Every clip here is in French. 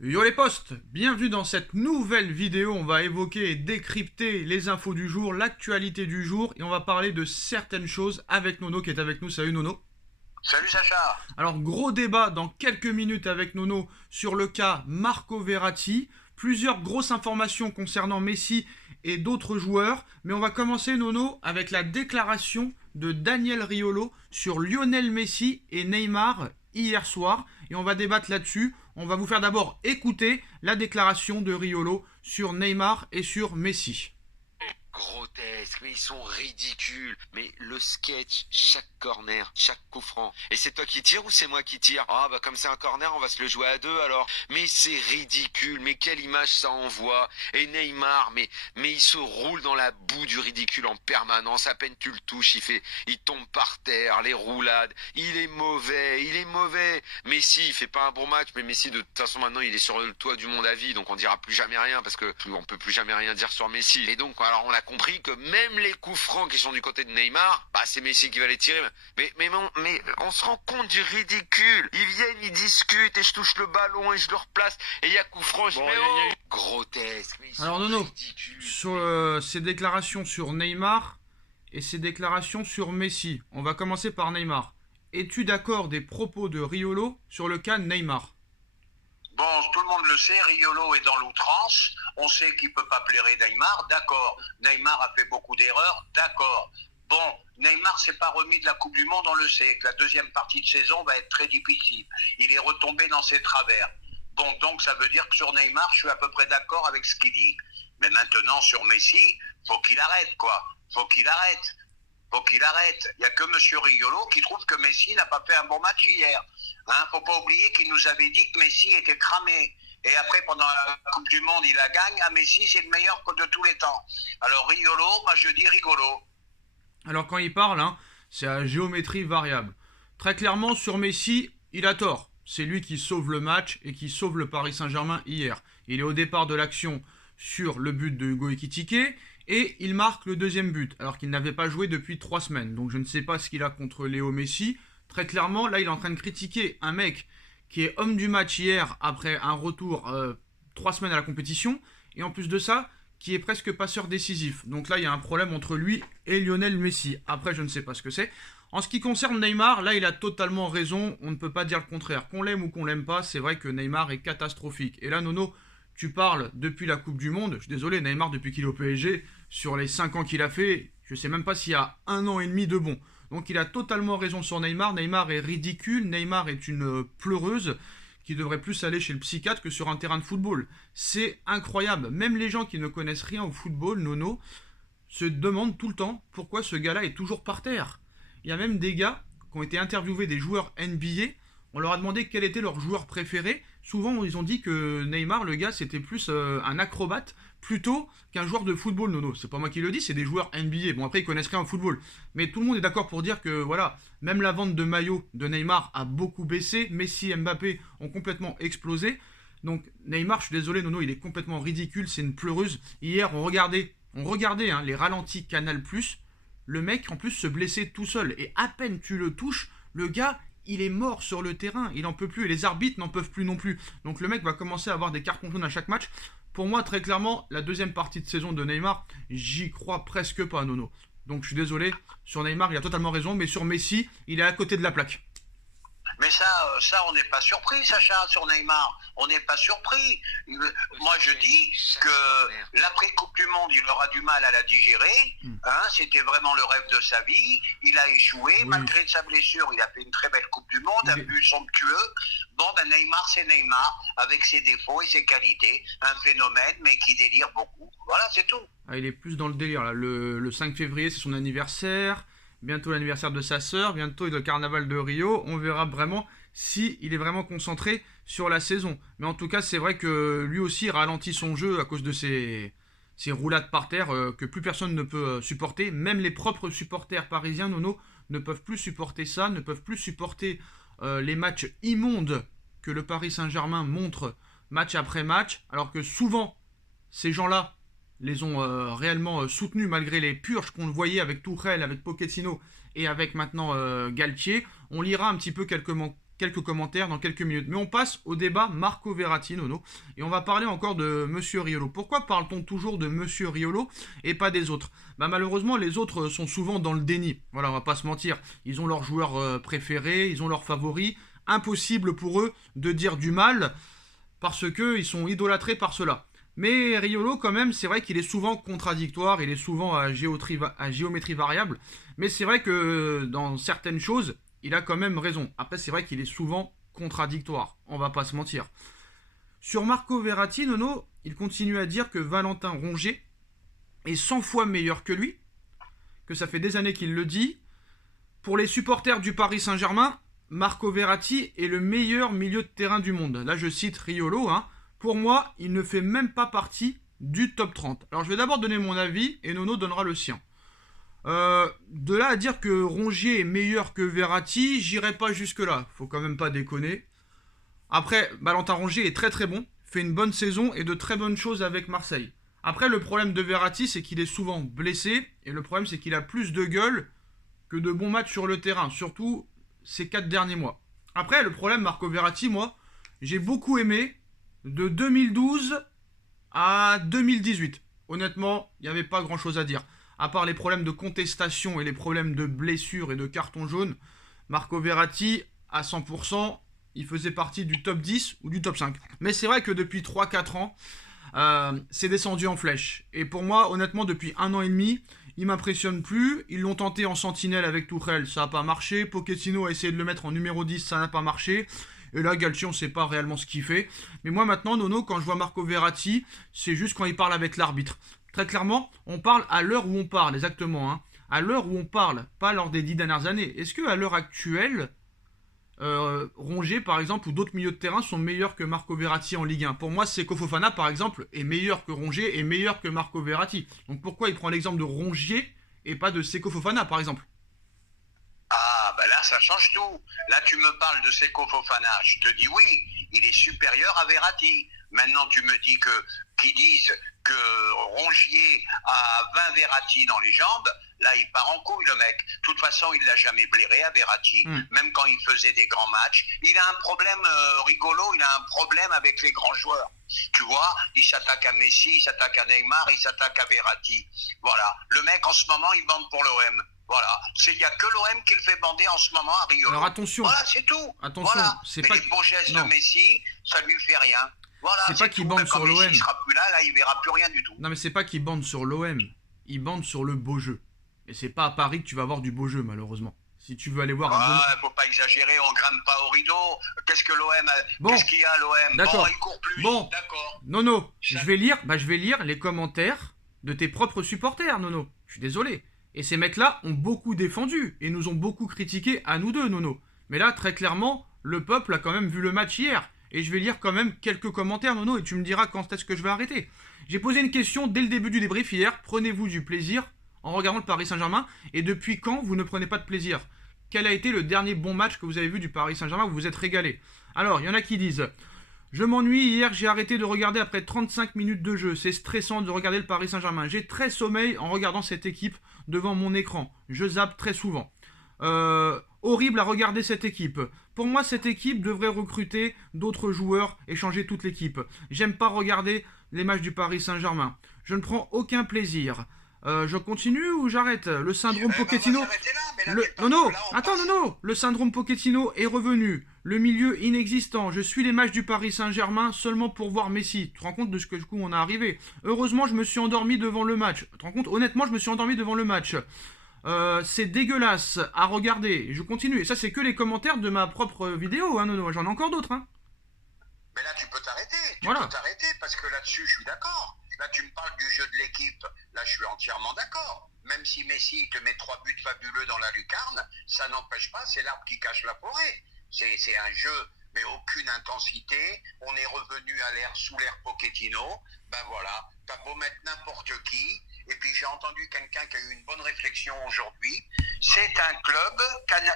Yo les postes, bienvenue dans cette nouvelle vidéo. On va évoquer et décrypter les infos du jour, l'actualité du jour et on va parler de certaines choses avec Nono qui est avec nous. Salut Nono. Salut Sacha. Alors gros débat dans quelques minutes avec Nono sur le cas Marco Verratti. Plusieurs grosses informations concernant Messi et d'autres joueurs. Mais on va commencer Nono avec la déclaration de Daniel Riolo sur Lionel Messi et Neymar hier soir. Et on va débattre là-dessus. On va vous faire d'abord écouter la déclaration de Riolo sur Neymar et sur Messi. Grotesque, mais ils sont ridicules. Mais le sketch, chaque corner, chaque coup franc. Et c'est toi qui tires ou c'est moi qui tire? Ah bah comme c'est un corner, on va se le jouer à deux alors. Mais c'est ridicule, mais quelle image ça envoie. Et Neymar, mais il se roule dans la boue du ridicule en permanence. À peine tu le touches, il tombe par terre, les roulades. Il est mauvais, il est mauvais. Messi, il fait pas un bon match, mais Messi de toute façon maintenant il est sur le toit du monde à vie, donc on dira plus jamais rien parce que on peut plus jamais rien dire sur Messi. Et donc alors on a compris que même les coups francs qui sont du côté de Neymar, bah c'est Messi qui va les tirer. Mais on se rend compte du ridicule. Ils viennent, ils discutent et je touche le ballon et je le replace et il y a coup franc. Je mets grotesque. Mais Alors Nono, sur ces déclarations sur Neymar et ces déclarations sur Messi, on va commencer par Neymar. Es-tu d'accord des propos de Riolo sur le cas Neymar? Bon, tout le monde le sait, Riolo est dans l'outrance. On sait qu'il ne peut pas plaire Neymar, d'accord. Neymar a fait beaucoup d'erreurs, d'accord. Bon, Neymar s'est pas remis de la Coupe du Monde, on le sait, que la deuxième partie de saison va être très difficile. Il est retombé dans ses travers. Bon, donc ça veut dire que sur Neymar, je suis à peu près d'accord avec ce qu'il dit. Mais maintenant, sur Messi, faut qu'il arrête, quoi. Faut qu'il arrête. Faut qu'il arrête. Il n'y a que M. Riolo qui trouve que Messi n'a pas fait un bon match hier. Hein, faut pas oublier qu'il nous avait dit que Messi était cramé. Et après, pendant la Coupe du Monde, il la gagne. À Messi, c'est le meilleur de tous les temps. Alors Riolo, moi je dis rigolo. Alors quand il parle, c'est à géométrie variable. Très clairement, sur Messi, il a tort. C'est lui qui sauve le match et qui sauve le Paris Saint-Germain hier. Il est au départ de l'action sur le but de Hugo Ekitike et il marque le deuxième but alors qu'il n'avait pas joué depuis 3 semaines. Donc je ne sais pas ce qu'il a contre Léo Messi. Très clairement, là il est en train de critiquer un mec qui est homme du match hier après un retour 3 semaines à la compétition. Et en plus de ça, qui est presque passeur décisif. Donc là, il y a un problème entre lui et Lionel Messi. Après, je ne sais pas ce que c'est. En ce qui concerne Neymar, là, il a totalement raison. On ne peut pas dire le contraire. Qu'on l'aime ou qu'on l'aime pas, c'est vrai que Neymar est catastrophique. Et là, Nono, tu parles depuis la Coupe du Monde. Je suis désolé, Neymar, depuis qu'il est au PSG, sur les 5 ans qu'il a fait, je ne sais même pas s'il y a 1 an et demi de bon. Donc il a totalement raison sur Neymar. Neymar est ridicule. Neymar est une pleureuse qui devrait plus aller chez le psychiatre que sur un terrain de football. C'est incroyable. Même les gens qui ne connaissent rien au football, Nono, se demandent tout le temps pourquoi ce gars-là est toujours par terre. Il y a même des gars qui ont été interviewés, des joueurs NBA, on leur a demandé quel était leur joueur préféré. Souvent, ils ont dit que Neymar, le gars, c'était plus un acrobate plutôt qu'un joueur de football, Nono. C'est pas moi qui le dis, c'est des joueurs NBA. Bon, après, ils connaissent rien au football. Mais tout le monde est d'accord pour dire que, voilà, même la vente de maillots de Neymar a beaucoup baissé. Messi et Mbappé ont complètement explosé. Donc, Neymar, je suis désolé, Nono, il est complètement ridicule. C'est une pleureuse. Hier, on regardait les ralentis Canal+. Le mec, en plus, se blessait tout seul. Et à peine tu le touches, le gars, il est mort sur le terrain, il en peut plus et les arbitres n'en peuvent plus non plus. Donc le mec va commencer à avoir des cartons jaunes à chaque match. Pour moi, très clairement, la deuxième partie de saison de Neymar, j'y crois presque pas, Nono. Donc je suis désolé, sur Neymar, il a totalement raison, mais sur Messi, il est à côté de la plaque. Mais ça, on n'est pas surpris, Sacha, sur Neymar. On n'est pas surpris. Moi, je dis que l'après-Coupe du Monde, il aura du mal à la digérer. Hein, c'était vraiment le rêve de sa vie. Il a échoué. Oui. Malgré sa blessure, il a fait une très belle Coupe du Monde, un but somptueux. Bon, ben Neymar, c'est Neymar, avec ses défauts et ses qualités. Un phénomène, mais qui délire beaucoup. Voilà, c'est tout. Ah, il est plus dans le délire là. Le 5 février, c'est son anniversaire. Bientôt l'anniversaire de sa sœur. Bientôt le carnaval de Rio. On verra vraiment si il est vraiment concentré sur la saison. Mais en tout cas, c'est vrai que lui aussi ralentit son jeu à cause de ses roulades par terre que plus personne ne peut supporter. Même les propres supporters parisiens, Nono, ne peuvent plus supporter ça, ne peuvent plus supporter les matchs immondes que le Paris Saint-Germain montre match après match. Alors que souvent, ces gens-là les ont réellement soutenus malgré les purges qu'on voyait avec Tourelle, avec Pochettino et avec maintenant Galtier. On lira un petit peu quelques quelques commentaires dans quelques minutes. Mais on passe au débat Marco Verratti, Nono, et on va parler encore de Monsieur Riolo. Pourquoi parle-t-on toujours de Monsieur Riolo et pas des autres? Malheureusement, les autres sont souvent dans le déni. Voilà, on va pas se mentir. Ils ont leurs joueurs préférés, ils ont leurs favoris. Impossible pour eux de dire du mal parce qu'ils sont idolâtrés par cela. Mais Riolo, quand même, c'est vrai qu'il est souvent contradictoire, il est souvent à géométrie variable, mais c'est vrai que dans certaines choses, il a quand même raison. Après, c'est vrai qu'il est souvent contradictoire, on va pas se mentir. Sur Marco Verratti, Nono, il continue à dire que Valentin Rongier est 100 fois meilleur que lui, que ça fait des années qu'il le dit. Pour les supporters du Paris Saint-Germain, Marco Verratti est le meilleur milieu de terrain du monde. Là, je cite Riolo, hein. Pour moi, il ne fait même pas partie du top 30. Alors, je vais d'abord donner mon avis et Nono donnera le sien. De là à dire que Rongier est meilleur que Verratti, j'irai pas jusque-là. Faut quand même pas déconner. Après, Valentin Rongier est très très bon, fait une bonne saison et de très bonnes choses avec Marseille. Après, le problème de Verratti, c'est qu'il est souvent blessé. Et le problème, c'est qu'il a plus de gueule que de bons matchs sur le terrain. Surtout ces 4 derniers mois. Après, le problème, Marco Verratti, moi, j'ai beaucoup aimé de 2012 à 2018. Honnêtement, il n'y avait pas grand chose à dire. À part les problèmes de contestation et les problèmes de blessures et de carton jaune, Marco Verratti, à 100%, il faisait partie du top 10 ou du top 5. Mais c'est vrai que depuis 3-4 ans, c'est descendu en flèche. Et pour moi, honnêtement, depuis 1 an et demi, il m'impressionne plus. Ils l'ont tenté en sentinelle avec Tuchel, ça n'a pas marché. Pochettino a essayé de le mettre en numéro 10, ça n'a pas marché. Et là, Galtier, on ne sait pas réellement ce qu'il fait. Mais moi, maintenant, Nono, quand je vois Marco Verratti, c'est juste quand il parle avec l'arbitre. Très clairement, on parle à l'heure où on parle, exactement. Hein. À l'heure où on parle, pas lors des 10 dernières années. Est-ce qu'à l'heure actuelle, Rongier, par exemple, ou d'autres milieux de terrain sont meilleurs que Marco Verratti en Ligue 1? Pour moi, Seko Fofana, par exemple, est meilleur que Rongier et meilleur que Marco Verratti. Donc pourquoi il prend l'exemple de Rongier et pas de Seko Fofana, par exemple? Ah, bah là, ça change tout. Là, tu me parles de Seko Fofana. Je te dis oui, il est supérieur à Verratti. Maintenant, tu me dis qu'ils disent que Rongier a 20 Verratti dans les jambes. Là, il part en couille, le mec. De toute façon, il l'a jamais blairé à Verratti. Même quand il faisait des grands matchs. Il a un problème rigolo, il a un problème avec les grands joueurs. Tu vois, il s'attaque à Messi, il s'attaque à Neymar, il s'attaque à Verratti. Voilà. Le mec, en ce moment, il bande pour l'OM. Voilà. Il n'y a que l'OM qui le fait bander en ce moment à Rio. Alors attention. Voilà, c'est tout. Attention. Voilà. C'est mais pas... les beaux gestes non. de Messi, ça lui fait rien. Voilà, c'est pas qu'il tout. bande sur l'OM. Messi sera plus là, il verra plus rien du tout. Non, mais c'est pas qu'il bande sur l'OM. Il bande sur le beau jeu. Et c'est pas à Paris que tu vas avoir du beau jeu, malheureusement. Si tu veux aller voir un bon... faut pas exagérer, on grimpe pas au rideau. Qu'est-ce que l'OM a... Bon. Qu'est-ce qu'il y a à l'OM? D'accord. Bon, il court plus. Bon. D'accord. Nono, je vais lire les commentaires de tes propres supporters, Nono. Je suis désolé. Et ces mecs-là ont beaucoup défendu et nous ont beaucoup critiqué à nous deux, Nono. Mais là, très clairement, le peuple a quand même vu le match hier. Et je vais lire quand même quelques commentaires, Nono, et tu me diras quand est-ce que je vais arrêter. J'ai posé une question dès le début du débrief hier. Prenez-vous du plaisir en regardant le Paris Saint-Germain? Et depuis quand vous ne prenez pas de plaisir? Quel a été le dernier bon match que vous avez vu du Paris Saint-Germain où vous vous êtes régalé? Alors, il y en a qui disent... Je m'ennuie, hier j'ai arrêté de regarder après 35 minutes de jeu. C'est stressant de regarder le Paris Saint-Germain. J'ai très sommeil en regardant cette équipe devant mon écran. Je zappe très souvent. Horrible à regarder cette équipe. Pour moi, cette équipe devrait recruter d'autres joueurs et changer toute l'équipe. J'aime pas regarder les matchs du Paris Saint-Germain. Je ne prends aucun plaisir. Je continue ou j'arrête? Le syndrome Pochettino... Non, le syndrome Pochettino est revenu. Le milieu inexistant. Je suis les matchs du Paris Saint-Germain seulement pour voir Messi. Tu te rends compte de ce que du coup on est arrivé? Heureusement, je me suis endormi devant le match. Tu te rends compte? Honnêtement, je me suis endormi devant le match. C'est dégueulasse à regarder. Je continue. Et ça, c'est que les commentaires de ma propre vidéo, hein, Nono. J'en ai encore d'autres, hein. Mais là, tu peux t'arrêter. Voilà. Tu peux t'arrêter parce que là-dessus, je suis d'accord. Là, tu me parles du jeu de l'équipe. Là, je suis entièrement d'accord. Même si Messi te met 3 buts fabuleux dans la lucarne, ça n'empêche pas, c'est l'arbre qui cache la forêt. C'est un jeu, mais aucune intensité. On est revenu à l'ère sous l'ère Pochettino. Ben voilà, t'as beau mettre n'importe qui. Et puis j'ai entendu quelqu'un qui a eu une bonne réflexion aujourd'hui. C'est un club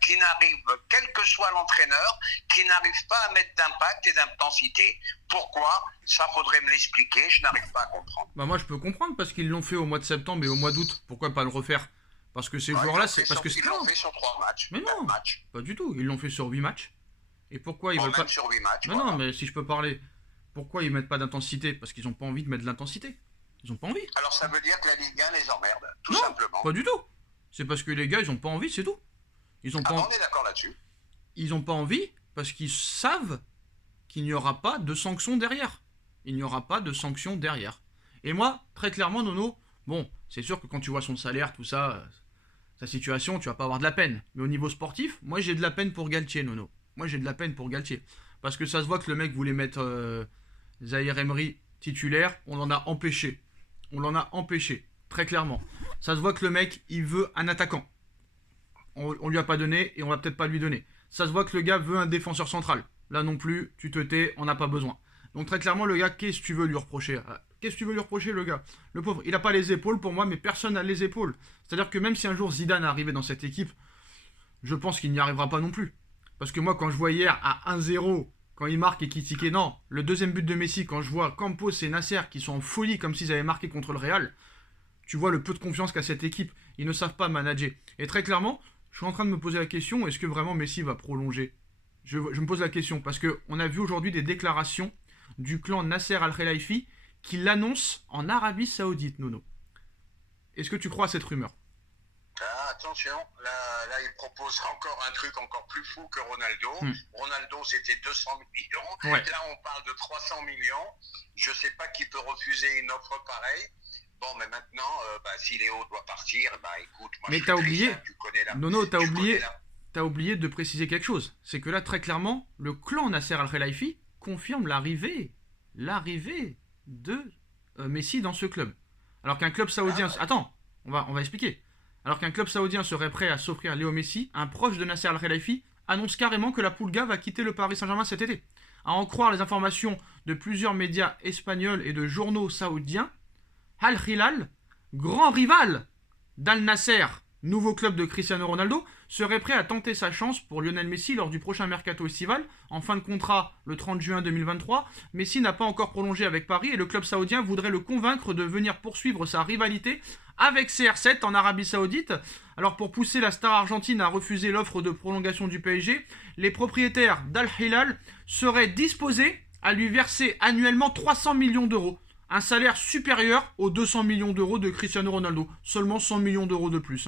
qui n'arrive, quel que soit l'entraîneur, qui n'arrive pas à mettre d'impact et d'intensité. Pourquoi? Ça faudrait me l'expliquer, je n'arrive pas à comprendre. Bah moi je peux comprendre parce qu'ils l'ont fait au mois de septembre et au mois d'août. Pourquoi pas le refaire? Parce que ces joueurs-là, c'est parce que ils l'ont fait sur 3 matchs. Mais non, pas du tout. Ils l'ont fait sur 8 matchs. Et pourquoi ils Bon, veulent même pas... sur 8 matchs. Non, Voilà. non, mais si je peux parler, pourquoi ils mettent pas d'intensité? Parce qu'ils ont pas envie de mettre de l'intensité. Ils ont pas envie. Alors ça veut dire que la Ligue 1 les emmerde, tout Non, simplement. pas du tout. C'est parce que les gars, ils ont pas envie, c'est tout. Ils ont Ah pas, bon, on est d'accord là-dessus. ils ont pas envie parce qu'ils savent qu'il n'y aura pas de sanctions derrière. Il n'y aura pas de sanctions derrière. Et moi, très clairement, Nono, bon, c'est sûr que quand tu vois son salaire, tout ça, sa situation, tu vas pas avoir de la peine. Mais au niveau sportif, moi j'ai de la peine pour Galtier, Nono. Moi j'ai de la peine pour Galtier. Parce que ça se voit que le mec voulait mettre Zahir Emery titulaire, on l'en a empêché. On l'en a empêché, très clairement. Ça se voit que le mec, il veut un attaquant. On lui a pas donné et on va peut-être pas lui donner. Ça se voit que le gars veut un défenseur central. Là non plus, tu te tais, on n'a pas besoin. Donc très clairement, le gars, qu'est-ce que tu veux lui reprocher? Qu'est-ce que tu veux lui reprocher, le gars? Le pauvre, il n'a pas les épaules pour moi, mais personne n'a les épaules. C'est-à-dire que même si un jour Zidane arrivait dans cette équipe, je pense qu'il n'y arrivera pas non plus. Parce que moi, quand je vois hier à 1-0, quand il marque et qu'il tiquait, non, le deuxième but de Messi, quand je vois Campos et Nasser qui sont en folie comme s'ils avaient marqué contre le Real, tu vois le peu de confiance qu'a cette équipe. Ils ne savent pas manager. Et très clairement, je suis en train de me poser la question, est-ce que vraiment Messi va prolonger? Je me pose la question, parce qu'on a vu aujourd'hui des déclarations du clan Nasser Al-Khelaifi qui l'annonce en Arabie Saoudite, Nono. Est-ce que tu crois à cette rumeur? Ah, attention, là, il propose encore un truc encore plus fou que Ronaldo. Ronaldo, c'était 200 millions. Ouais. Là, on parle de 300 millions. Je sais pas qui peut refuser une offre pareille. Bon, mais maintenant, si Léo doit partir, écoute, moi, Mais je suis t'as triste, oublié, hein, tu connais la... Nono, tu connais la- t'as oublié de préciser quelque chose. C'est que là, très clairement, le clan Nasser Al-Khelaifi confirme l'arrivée de Messi dans ce club. Alors qu'un club saoudien... Ah ouais. Attends, on va expliquer. Alors qu'un club saoudien serait prêt à s'offrir Léo Messi, un proche de Nasser Al-Khelaifi annonce carrément que la Pulga va quitter le Paris Saint-Germain cet été. À en croire les informations de plusieurs médias espagnols et de journaux saoudiens, Al-Hilal, grand rival d'Al Nasser, nouveau club de Cristiano Ronaldo, serait prêt à tenter sa chance pour Lionel Messi lors du prochain mercato estival. En fin de contrat le 30 juin 2023, Messi n'a pas encore prolongé avec Paris et le club saoudien voudrait le convaincre de venir poursuivre sa rivalité avec CR7 en Arabie Saoudite. Alors pour pousser la star argentine à refuser l'offre de prolongation du PSG, les propriétaires d'Al-Hilal seraient disposés à lui verser annuellement 300 millions d'euros. Un salaire supérieur aux 200 millions d'euros de Cristiano Ronaldo. Seulement 100 millions d'euros de plus.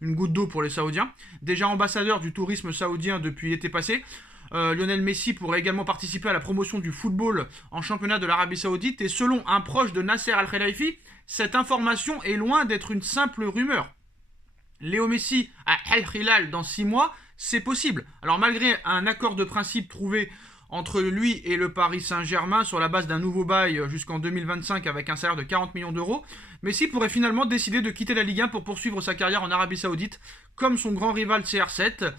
Une goutte d'eau pour les Saoudiens. Déjà ambassadeur du tourisme saoudien depuis l'été passé, Lionel Messi pourrait également participer à la promotion du football en championnat de l'Arabie Saoudite. Et selon un proche de Nasser Al-Khelaifi, cette information est loin d'être une simple rumeur. Léo Messi à Al-Hilal dans 6 mois, c'est possible. Alors malgré un accord de principe trouvé entre lui et le Paris Saint-Germain sur la base d'un nouveau bail jusqu'en 2025 avec un salaire de 40 millions d'euros, Messi pourrait finalement décider de quitter la Ligue 1 pour poursuivre sa carrière en Arabie Saoudite, comme son grand rival CR7.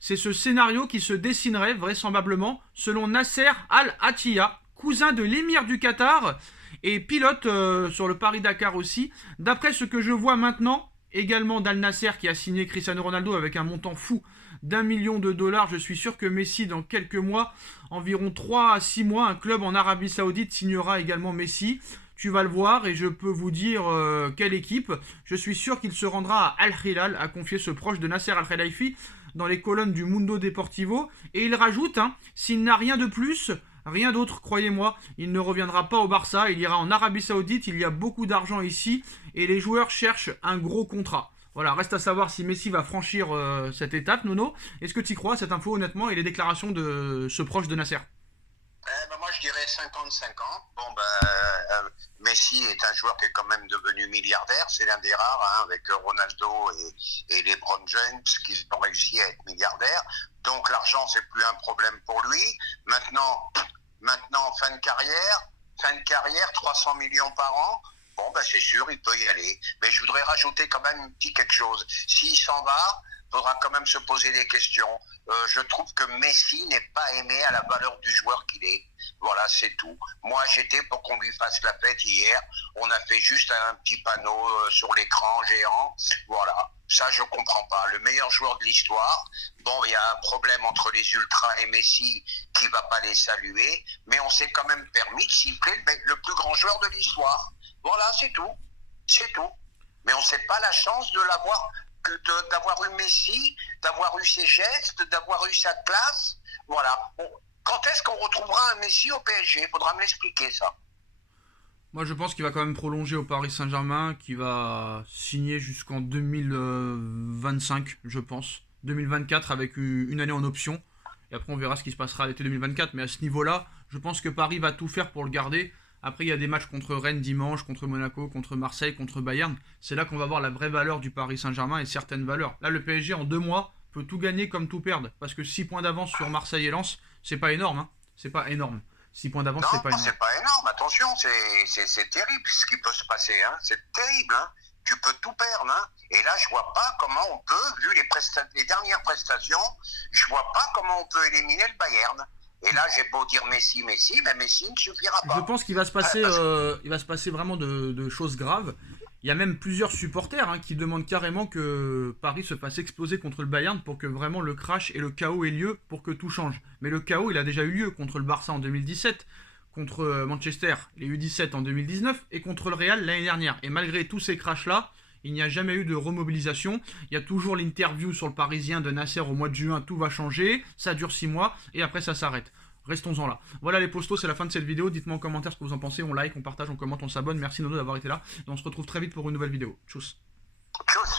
C'est ce scénario qui se dessinerait vraisemblablement selon Nasser Al-Attiyah, cousin de l'émir du Qatar et pilote sur le Paris-Dakar aussi. D'après ce que je vois maintenant, également d'Al Nasser qui a signé Cristiano Ronaldo avec un montant fou d'1 million de dollars. Je suis sûr que Messi, dans quelques mois, environ 3 à 6 mois, un club en Arabie Saoudite signera également Messi. Tu vas le voir et je peux vous dire quelle équipe. Je suis sûr qu'il se rendra à Al-Hilal, a confié ce proche de Nasser Al-Khelaifi dans les colonnes du Mundo Deportivo. Et il rajoute, s'il n'a rien de plus, rien d'autre, croyez-moi, il ne reviendra pas au Barça, il ira en Arabie Saoudite, il y a beaucoup d'argent ici et les joueurs cherchent un gros contrat. Voilà, reste à savoir si Messi va franchir cette étape, Nono. Est-ce que tu y crois, cette info, honnêtement, et les déclarations de ce proche de Nasser? Moi, je dirais 50-50. Messi est un joueur qui est quand même devenu milliardaire. C'est l'un des rares, avec Ronaldo et LeBron James, qui ont réussi à être milliardaires. Donc, l'argent, c'est plus un problème pour lui. Maintenant, fin de carrière, 300 millions par an. C'est sûr, il peut y aller. Mais je voudrais rajouter quand même un petit quelque chose. S'il s'en va, il faudra quand même se poser des questions. Je trouve que Messi n'est pas aimé à la valeur du joueur qu'il est. Voilà, c'est tout. Moi, j'étais pour qu'on lui fasse la fête hier. On a fait juste un petit panneau sur l'écran géant. Voilà, ça, je comprends pas. Le meilleur joueur de l'histoire. Il y a un problème entre les ultras et Messi qui va pas les saluer. Mais on s'est quand même permis de siffler le plus grand joueur de l'histoire. Voilà, c'est tout. C'est tout. Mais on sait pas la chance de l'avoir, d'avoir eu Messi, d'avoir eu ses gestes, d'avoir eu sa classe. Voilà. Quand est-ce qu'on retrouvera un Messi au PSG? Il faudra me l'expliquer, ça. Moi, je pense qu'il va quand même prolonger au Paris Saint-Germain, qui va signer jusqu'en 2025, je pense. 2024 avec une année en option. Et après, on verra ce qui se passera à l'été 2024. Mais à ce niveau-là, je pense que Paris va tout faire pour le garder. Après, il y a des matchs contre Rennes dimanche, contre Monaco, contre Marseille, contre Bayern. C'est là qu'on va voir la vraie valeur du Paris Saint-Germain et certaines valeurs. Là, le PSG, en 2 mois, peut tout gagner comme tout perdre. Parce que 6 points d'avance sur Marseille et Lens, c'est pas énorme. Hein. C'est pas énorme. 6 points d'avance, c'est pas Non, énorme. c'est pas énorme. Attention, c'est terrible ce qui peut se passer. Hein. C'est terrible. Hein. Tu peux tout perdre. Hein. Et là, je vois pas comment on peut, vu les dernières prestations, je vois pas comment on peut éliminer le Bayern. Et là, j'ai beau dire Messi, Messi, mais Messi ne suffira pas. Je pense qu'il va se passer, il va se passer vraiment de choses graves. Il y a même plusieurs supporters qui demandent carrément que Paris se fasse exploser contre le Bayern pour que vraiment le crash et le chaos aient lieu pour que tout change. Mais le chaos, il a déjà eu lieu contre le Barça en 2017, contre Manchester, les U17 en 2019 et contre le Real l'année dernière. Et malgré tous ces crashs-là, il n'y a jamais eu de remobilisation. Il y a toujours l'interview sur le Parisien de Nasser au mois de juin, tout va changer, ça dure 6 mois et après ça s'arrête. Restons-en là. Voilà les postos, c'est la fin de cette vidéo. Dites-moi en commentaire ce que vous en pensez. On like, on partage, on commente, on s'abonne. Merci Nono d'avoir été là. Et on se retrouve très vite pour une nouvelle vidéo. Tchuss.